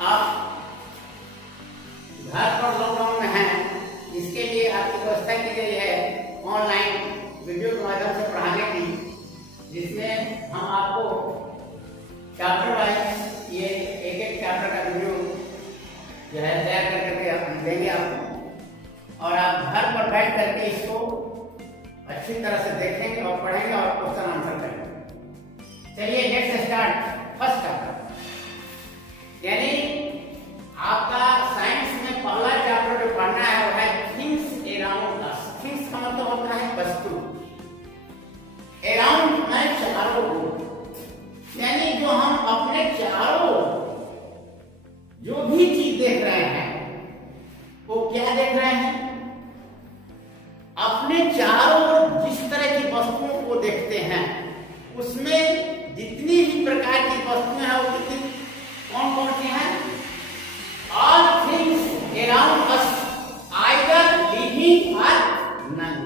आप घर पर लॉकडाउन में हैं, इसके लिए आपकी व्यवस्था की गई है ऑनलाइन वीडियो के माध्यम से पढ़ाने की, जिसमें हम आपको चैप्टर वाइज ये एक चैप्टर का वीडियो जो है तैयार करके हम देंगे आपको, और आप घर पर बैठ करके इसको अच्छी तरह से देखेंगे और पढ़ेंगे और क्वेश्चन आंसर करेंगे। चलिए लेट्स स्टार्ट फर्स्ट चैप्टर। यानी आपका साइंस में पहला चैप्टर जो पढ़ना है वो है थिंग्स अराउंड अस। थिंग्स का मतलब होता है वस्तु, अराउंड है चारों ओर, यानी जो हम अपने चारों जो भी चीज देख रहे हैं वो क्या देख रहे हैं, अपने चारों ओर जिस तरह की वस्तुओं को देखते हैं उसमें जितनी भी प्रकार की वस्तुएं हैं वो कितनी कौन कौन सी हैं, all things around us either living और नॉन।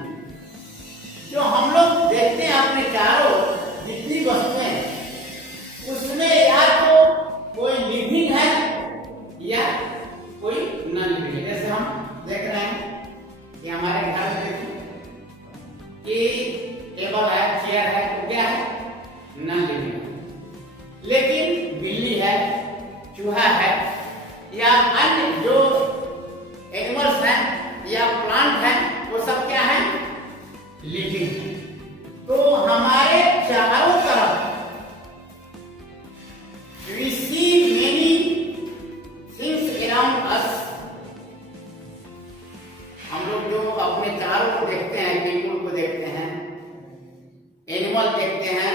जो हम लोग देखते हैं अपने चारों जितनी वस्तुएं उसमें या तो कोई लिविंग है या कोई नॉन लिविंग है। जैसे हम देख रहे हैं कि हमारे घर में कि टेबल है, चेयर है, तो क्या है, नॉन लिविंग है। लेकिन बिल्ली है, चूहा है या अन्य जो एनिमल्स हैं या प्लांट हैं वो सब क्या है, लिविंग है। तो हमारे चारों तरफ we see many things around us। हम लोग जो अपने चारों को देखते हैं, पीपल को देखते हैं, एनिमल देखते हैं,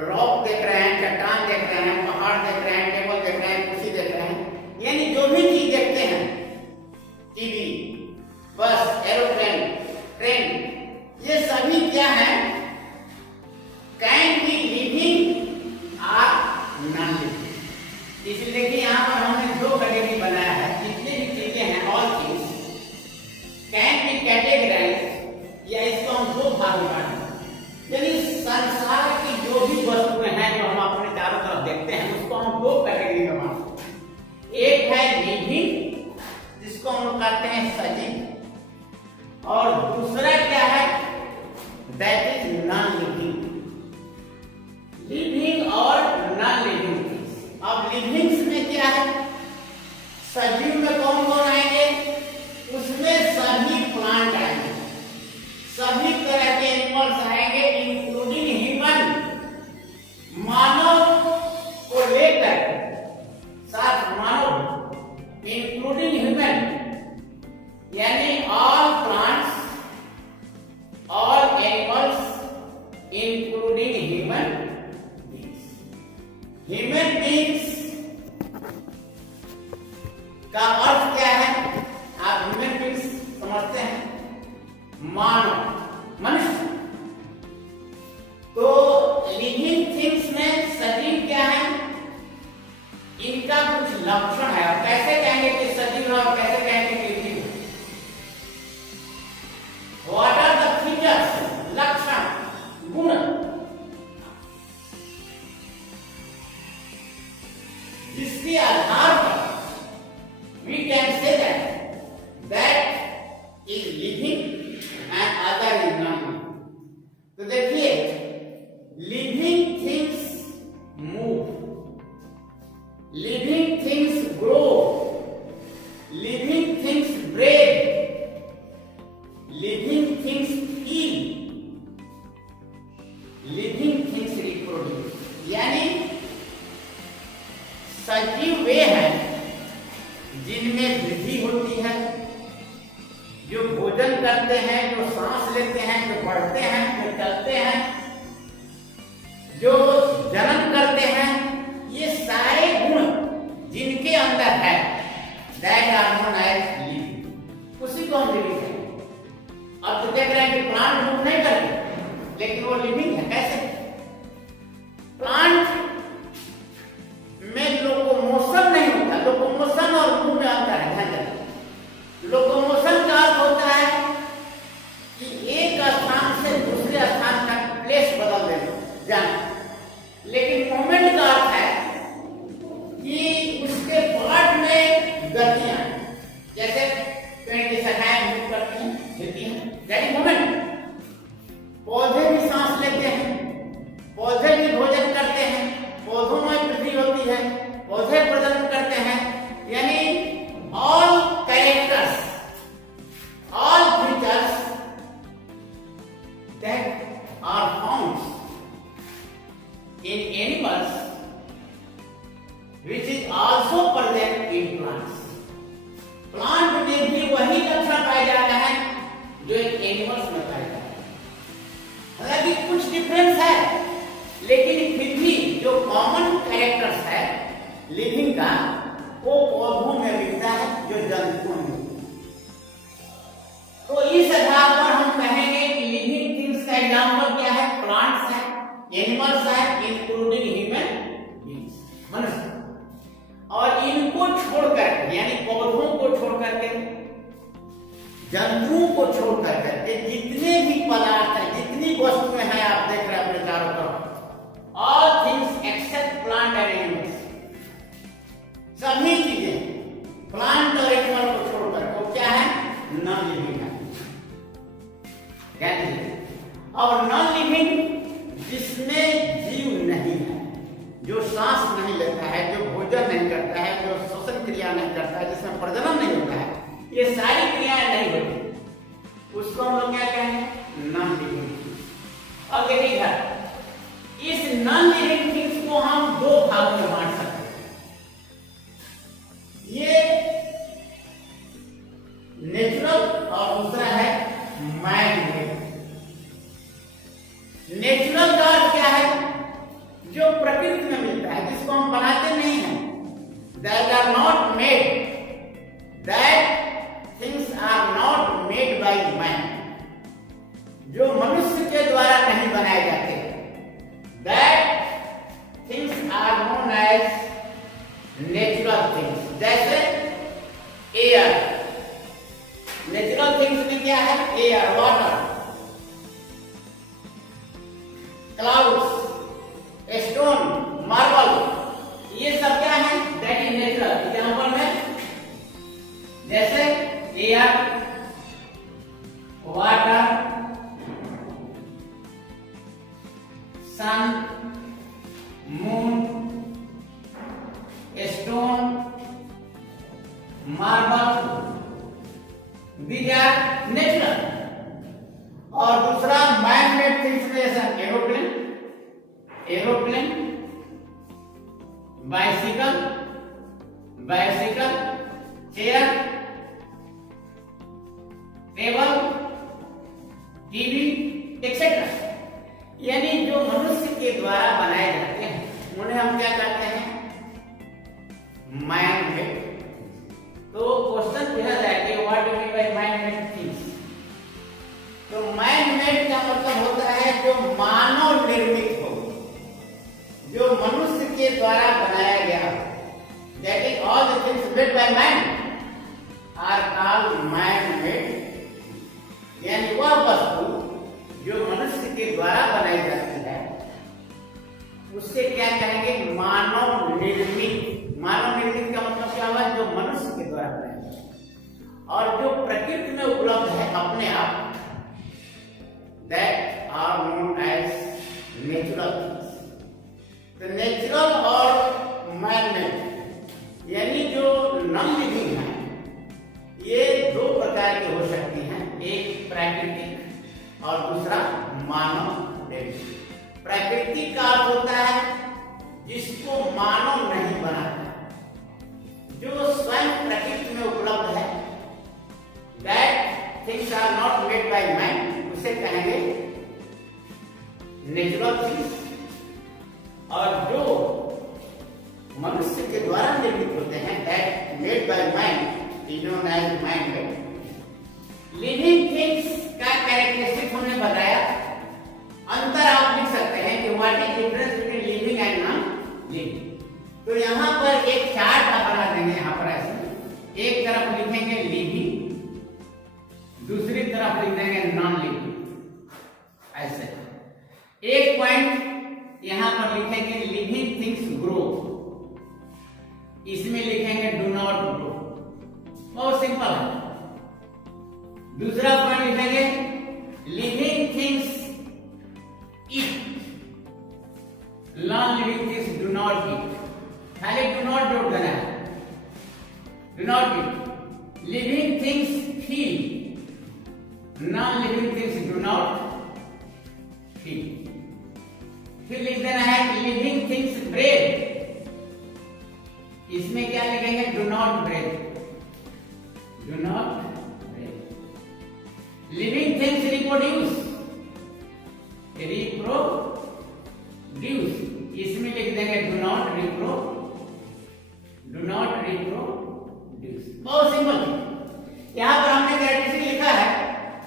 रॉक देख रहे हैं, चट्टान देख रहे हैं, पहाड़ देख रहे हैं, टेबल देख रहे हैं, कुर्सी देख रहे हैं, यानी जो भी चीज देखते हैं, टीवी, बस, एरोप्लेन, ट्रेन, ये सभी क्या है, कैन बी लिविंग और नॉन लिविंग। इसलिए देखिए यहाँ पर हमने दो कैटेगरी बनाया है, जितनी भी चीजें हैं all things can be categorise, या इसको हम दो भाग में बांटेंगे। यानी संसार की जो भी वस्तुएं हैं जो हम अपने चारों तरफ देखते हैं उसको हम दो कैटेगरी में बांटते हैं। एक है लिविंग जिसको हम लोग कहते हैं सजीव, और दूसरा क्या है, that is non living. Living और नॉन लिविंग। अब लिविंग्स में क्या है, सजीव में कौन कौन आएंगे, उसमें सभी प्लांट आएंगे, सभी तरह के एनिमल्स आएंगे, इंक्लूडिंग ह्यूमन, मानव को लेकर, साथ मानव इंक्लूडिंग ह्यूमन, यानी all plants, all animals including human beings. Human beings का अर्थ क्या है, आप ह्यूमन बीइंग्स समझते हैं, मानव, मनुष्य। तो लिविंग थिंग्स में सजीव क्या है, इनका कुछ लक्षण है। अब कैसे कहेंगे कि सजीव है और कैसे कहेंगे कि लिविंग है, व्हाट आर द फीचर्स, लक्षण, गुण, जिसके आधार पर we can say that is living and other is not living। तो देखिए, living things move, living things grow, living things breathe, living things feel, living things reproduce। यानी सजीव वे हैं जिनमें वृद्धि होती है, जो भोजन करते हैं, जो सांस लेते हैं, जो बढ़ते हैं, जो चलते हैं, जो जन्म करते हैं, ये सारे गुण जिनके अंदर है, that are known as living. उसी को हम लिविंग है। अब तो देख रहे हैं कि प्लांट मूव नहीं करते, लेकिन वो लिविंग है। कैसे, प्लांट में लोकोमोशन नहीं होता, लोकोमोशन और मूव में अंतर है, ध्यान रखें। लोकोमोशन का अर्थ होता है कि एक स्थान से दूसरे स्थान तक प्लेस बदल देना, जाना, which is also present in plants. Plant में भी वही लक्षण पाया जाता है जो एक एनिमल्स में पाया जाता है। हालांकि कुछ डिफरेंस है, लेकिन फिर भी जो कॉमन कैरेक्टर्स है लिविंग का वो पौधों में मिलता है जो जंतुओं में। तो इस आधार पर हम कहेंगे कि लिविंग थिंग्स का एग्जाम्पल क्या है? प्लांट्स है, एनिमल्स है, इंक्लूडिंग ह्यूमन बीइंग्स, मनुष्य। और इनको छोड़कर यानी पौधों को छोड़कर के, जंतुओं को छोड़कर के जितने भी पदार्थ हैं, जितनी वस्तुएं हैं आप देख रहे हैं अपने चारों तरफ, all things except plant and animals, सभी चीजें प्लांट और एनिमल को छोड़कर वो क्या है? नॉन लिविंग है। और नॉन लिविंग जिसमें जीव नहीं है, जो सांस नहीं लेता है, जो भोजन नहीं करता है, जो श्वसन क्रिया नहीं करता है, जिसमें प्रजनन नहीं होता है, ये सारी क्रियाएं नहीं होती, उसको हम लोग क्या कहेंगे? Non living. अब देखिएगा, इस नॉन लिविंग थिंग्स को हम दो भागों में बांट सकते हैं। ये नेचुरल और दूसरा है मैन मेड। नेचुरल का अर्थ क्या है? जो प्रकृति में मिलता है, जिसको हम बनाते नहीं हैं। That are not made, that things are not made by man, जो मनुष्य के द्वारा नहीं बनाए जाते। That things are known as natural things। जैसे एयर, नेचुरल थिंग्स में क्या है? Air, water, clouds, stone, marble, ये सब क्या है? That is natural. एग्जाम्पल में जैसे air, water, sun, moon, stone, marble, these are natural. और दूसरा मैन मेड थिंग्स में जैसा aeroplane, bicycle, chair, table, TV etcetera, यानी जो मनुष्य के द्वारा बनाए जाते हैं उन्हें हम क्या कहते हैं? Man made. तो क्वेश्चन पूछा जाए कि what do you mean by man made things? तो मैन मेड का मतलब होता है जो मानव निर्मित हो, जो मनुष्य के द्वारा बनाया गया। That is all the things made by man are called man made। यानी वह वस्तु जो मनुष्य के द्वारा बनाई जाती है उससे क्या कहेंगे? मानव निर्मित। मानव निर्मित का मतलब क्या हुआ? जो मनुष्य के द्वारा बनाया जाता और जो प्रकृति में उपलब्ध है अपने आप, that are known as natural things। तो नेचुरल और मैन मेड यानी जो नॉन लिविंग है, ये दो प्रकार की हो सकती हैं, एक प्राकृतिक और दूसरा मानव निर्मित। प्राकृतिक का अर्थ होता है जिसको मानव नहीं बनाता, जो स्वयं प्रकृति में उपलब्ध है। That things are not made by man, उसे कहेंगे नेचुरल थिंग्स। और जो मनुष्य के द्वारा निर्मित होते हैं, that made by man, is known as man made. Living things का कैरेक्टरिस्टिक हमने बताया। अंतर आप लिख सकते हैं कि what is difference between living and non living. तो यहाँ पर एक चार्ट आप बना देंगे। यहाँ पर ऐसे एक तरफ लिखेंगे लिविंग, दूसरी तरफ लिख देंगे नॉन लिविंग। ऐसे एक पॉइंट यहाँ पर लिखेंगे लिविंग थिंग्स ग्रो, इसमें लिखेंगे डू नॉट ग्रो। बहुत सिंपल है। दूसरा पॉइंट लिखेंगे living things eat, non living things do not ईट। खाली डू नॉट जोड़ देना है, do not eat. Living things feel, non living things do not feel. फिर लिख देना है लिविंग थिंग्स ब्रेथ, इसमें क्या लिखेंगे? Do not breathe, do not breathe. Living things reproduce, reproduce, इसमें लिख देंगे डू नॉट रिप्रोड्यूस। बहुत सिंपल। यहाँ पर हमने कैरेक्टरिस्टिक लिखा है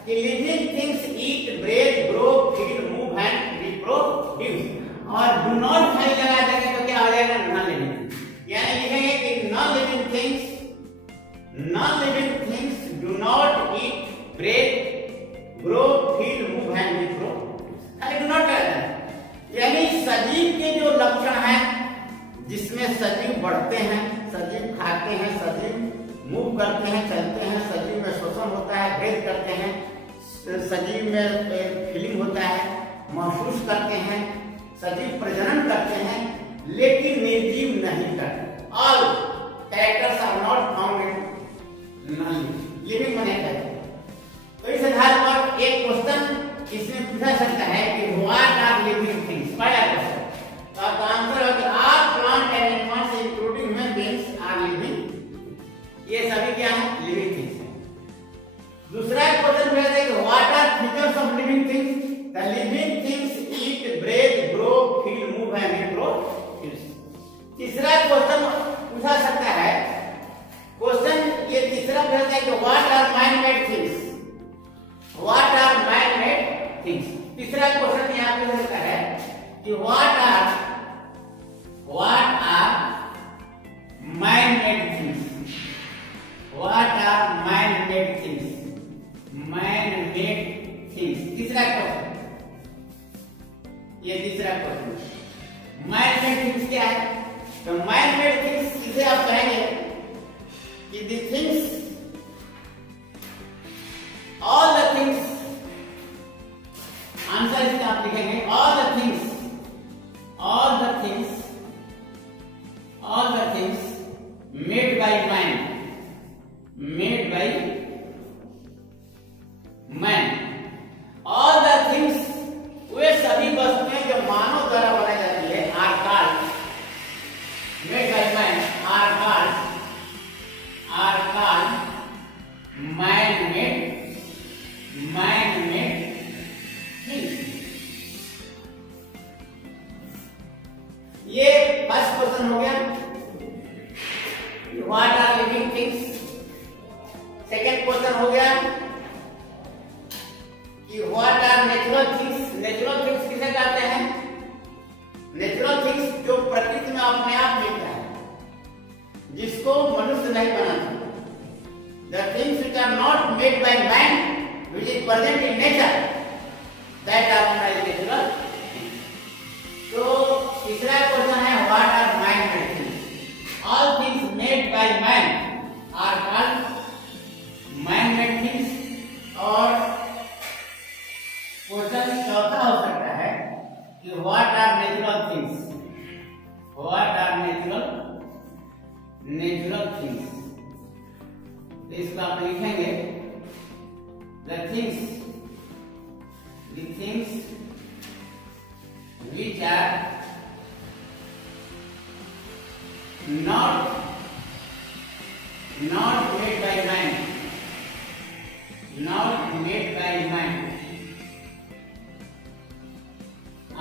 कि living things eat, breathe, grow, feed, move and reproduce, और डू नॉट खाली लगा देंगे तो क्या हो जाएगा? Non living. यानी लिखेंगे कि non living things do not eat, breathe, grow, feed, move and reproduce. खाली डू नॉट लगा देंगे। यानी सजीव के जो लक्षण हैं, जिसमें सजीव बढ़ते हैं, सजीव खाते हैं, सजीव मूव करते हैं, चलते हैं, सजीव में श्वसन होता है, ब्रेथ करते हैं, सजीव में फीलिंग होता है, महसूस करते हैं, सजीव प्रजनन करते हैं, लेकिन निर्जीव नहीं करते। All characters are not found in living बनेगा। तो इस आधार पर एक क्वेश्चन इसमें पूछा सकता है कि व्हाट आर लिविंग थिंग्स। पहला क्वेश्चन, तो आपका आंसर है all plant and animals including human beings are living. ये सभी क्या है? लिविंग थिंग्स है। दूसरा क्वेश्चन पूछा है कि what are features of living things. The living things eat, breathe, grow, feed, move and reproduce. तीसरा क्वेश्चन पूछा सकता है, क्वेश्चन ये तीसरा पूछा है कि what are man made things, what are man made things. तीसरा क्वेश्चन यहाँ पे होता है कि what are man made things, what are man made things, man made things. तीसरा क्वेश्चन, ये तीसरा क्वेश्चन मैन मेड थिंग्स क्या है? तो मैन मेड थिंग्स इसे आप कहेंगे कि the things, all the things, answer इसका आप लिखेंगे all the things made by man, all the things, वे सभी वस्तुएं जो मानव द्वारा बनाई जाती है, are called made by man, are called man-made things। ये फर्स्ट क्वेश्चन हो गया, what are living things. Second question हो गया कि what are natural things. Natural things किसे कहते हैं? नेचुरल थिंग्स जो प्रकृति में अपने आप मिलता है, जिसको मनुष्य नहीं बनाता। The things which are not made by man, which is present in nature, that are known as natural things. So तीसरा क्वेश्चन है what are man-made things? All things made by man are called man-made things। और question चौथा हो सकता है कि what are natural things? What are natural things? इसको आप लिखेंगे the things which are not made by man,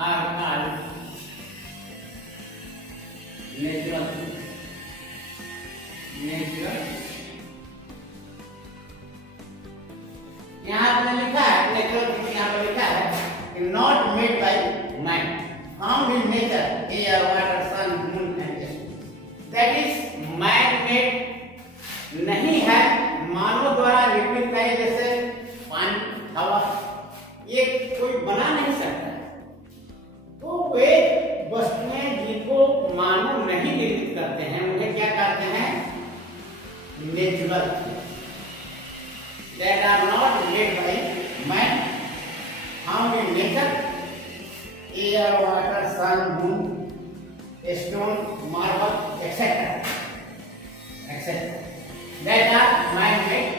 are called natural things। यहाँ आपने लिखा है नेचुरल थिंग्स, यहाँ पर लिखा है कि not made by man, found in nature, air, water, sun, moon and stars. That is man made नहीं है, मानव द्वारा निर्मित है। जैसे पानी, हवा, ये कोई बना नहीं सकता। तो वे वस्तुएं जिनको मानव नहीं निर्मित करते हैं, उन्हें क्या कहते हैं? Natural things. That are not made by man, found in nature, air, water, sun, moon, stone, marble, etc. That are man-made,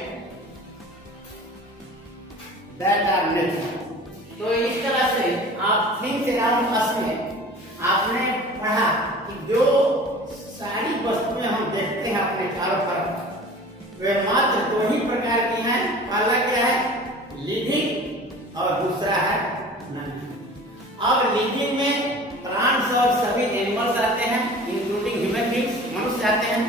that are natural। तो इस तरह से आप थिंग्स अराउंड अस में आपने पढ़ा कि जो सारी वस्तुएं हम हैं अपने चारों तरफ। वे मात्र दो ही प्रकार की हैं, पहला क्या है लिविंग और दूसरा है नॉन लिविंग। अब लिविंग में प्लांट्स और सभी एनिमल्स आते हैं, इंक्लूडिंग ह्यूमन बींग्स, मनुष्य आते हैं।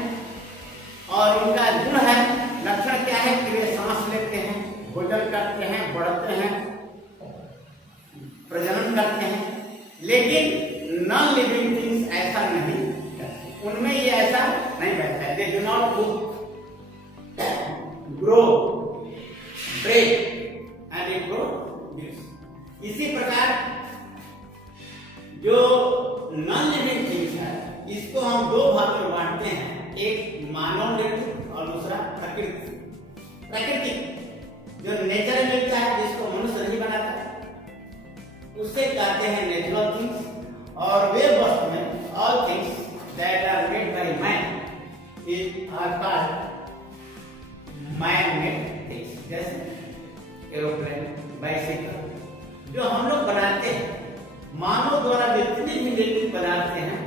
और उनका गुण है, लक्षण क्या है कि वे सांस लेते हैं, भोजन करते हैं, बढ़ते हैं, प्रजनन करते हैं। लेकिन नॉन लिविंग थिंग्स ऐसा नहीं करते, उनमें ये ऐसा नहीं करता है। They do not grow, break and reproduce. इसी प्रकार जो नॉन लिविंग थिंग्स है इसको हम दो भाग में बांटते हैं, एक मानव निर्मित और दूसरा प्राकृतिक। जो नेचर में मिलता है, जिसको मनुष्य नहीं बनाता, उसे कहते हैं नेचुरल थिंग्स। और वे वस्तु में all things that are made by man is are called man made things. जैसे एरोप्लेन, बाइसिकल जो हम लोग बनाते हैं, मानव द्वारा जितने भी निर्मित पदार्थ हैं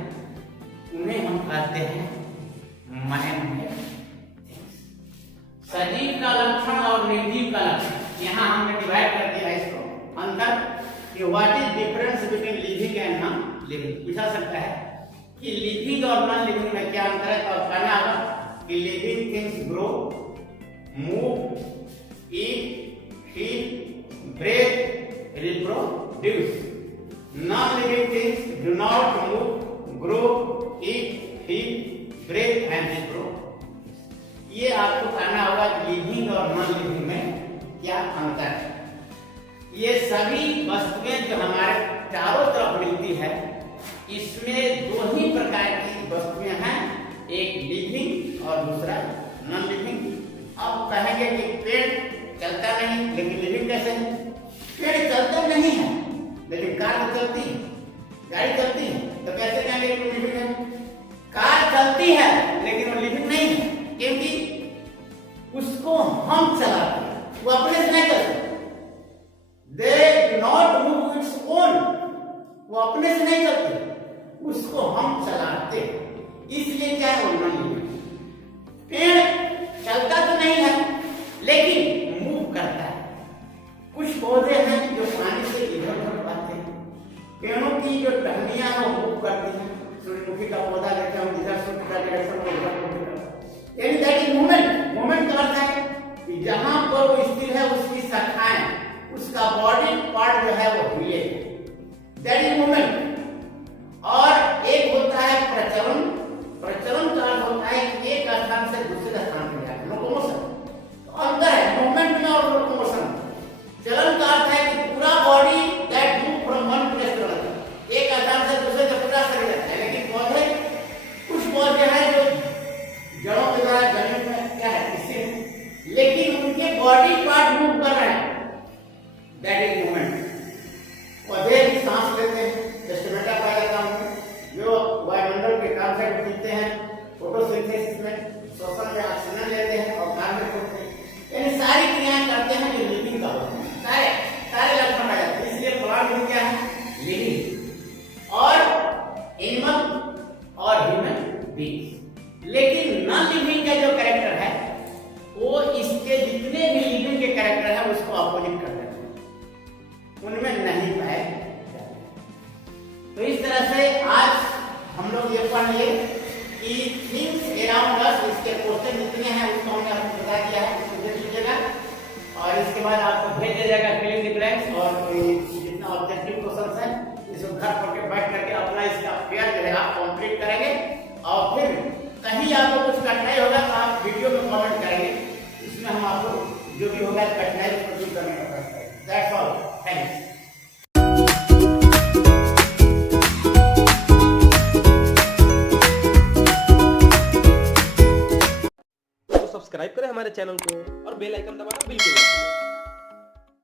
उन्हें हम कहते हैं मैन मेड थिंग्स। सजीव का लक्षण और निर्जीव का लक्षण यहाँ हमने डिवाइड कर दिया इसको अंतर कि what is difference between living and non living. पूछा सकता है कि लिविंग और नॉन लिविंग में क्या अंतर है, तो कहना होगा कि living things grow, move, eat, feel, breathe, reproduce. Non living things do not move, grow, eat, feel, breathe and reproduce. ये आपको कहना होगा कि लिविंग और नॉन लिविंग में क्या अंतर है। ये सभी वस्तुएं जो हमारे चारों तरफ मिलती है, इसमें दो ही प्रकार की वस्तुएं हैं, एक लिविंग और दूसरा नॉन लिविंग। अब कहेंगे कि पेड़ चलता नहीं लेकिन लिविंग कैसे है? पेड़ चलता नहीं है लेकिन कार चलती है, गाड़ी चलती है, तो कैसे कहेंगे कि लिविंग है? कार चलती है लेकिन वो लिविंग नहीं है, क्योंकि उसको हम चलाते हैं, वो अपने से नहीं चलते। They do not move its own, वो अपने से नहीं चलते, उसको हम चलाते। इसलिए क्या है, वो नॉन लिविंग। पेड़ चलता तो नहीं है लेकिन मूव करता है। कुछ पौधे हैं जो पानी से इधर उधर बढ़ते हैं, पेड़ों की जो टहनियां वो मूव करती हैं। सूर्यमुखी का पौधा देखते हैं, इधर सूर्य का डायरेक्शन में उधर मूव करता है, यानी दैट इज मूवमेंट। मूवमेंट का अर्थ है कि जहां पर वो स्थिर है उसकी शाखाएं, उसका बॉडी पार्ट जो है वो हिले, दैट इज मूवमेंट। और एक होता है प्रचलन। प्रचलन का अर्थ होता है कि एक स्थान से दूसरे स्थान पर जाना, लोकोमोशन। तो अंतर है मूवमेंट में और लोकोमोशन। चलन का अर्थ है कि पूरा body that move from one place to another, एक स्थान से दूसरे तक पूरा शरीर जाता है। लेकिन पौधे, कुछ पौधे हैं जो जड़ों के द्वारा जमीन में क्या है, इससे, लेकिन उनके बॉडी पार्ट मूव कर रहे हैं, दैट इज मूवमेंट। पौधे सांस लेते हैं, स्टोमेटा पाया जाता है, जो वायुमंडल के कार्बन डाइऑक्साइड पीते हैं, फोटोसिंथेसिस में श्वसन में ऑक्सीजन लेते हैं और कार्बन छोड़ते हैं, यानी सारी क्रियाएं करते हैं जो लिविंग का होता है। सारे लक्षण आ जाते हैं। इसलिए प्लांट भी क्या है, लिविंग, और एनिमल और ह्यूमन बीइंग्स। लेकिन नॉन लिविंग का जो कैरेक्टर है वो इसके जितने भी लिविंग के कैरेक्टर है उसको अपोजिट कर देते हैं, उनमें नहीं पाए जाते। तो इस तरह से आज हम लोग ये पढ़ लिए कि थिंग्स अराउंड अस, इसके क्वेश्चन जितने हैं उसको हमने आपको बता दिया है, इसको देख लीजिएगा। और इसके बाद आपको भेज दिया जाएगा फिल इन द ब्लैंक्स, और जितना ऑब्जेक्टिव क्वेश्चन है इसको घर पर बैठ करके अपना इसका पेयर जो है आप कंप्लीट करेंगे। और फिर कहीं आपको कुछ कठिनाई होगा तो आप वीडियो में कमेंट करेंगे, इसमें हम आपको जो भी होगा कठिनाई को दूर करने का प्रयास करेंगे। That's all, thanks. सब्सक्राइब करें हमारे चैनल को और बेल आइकन दबाना बिल्कुल मत भूलें।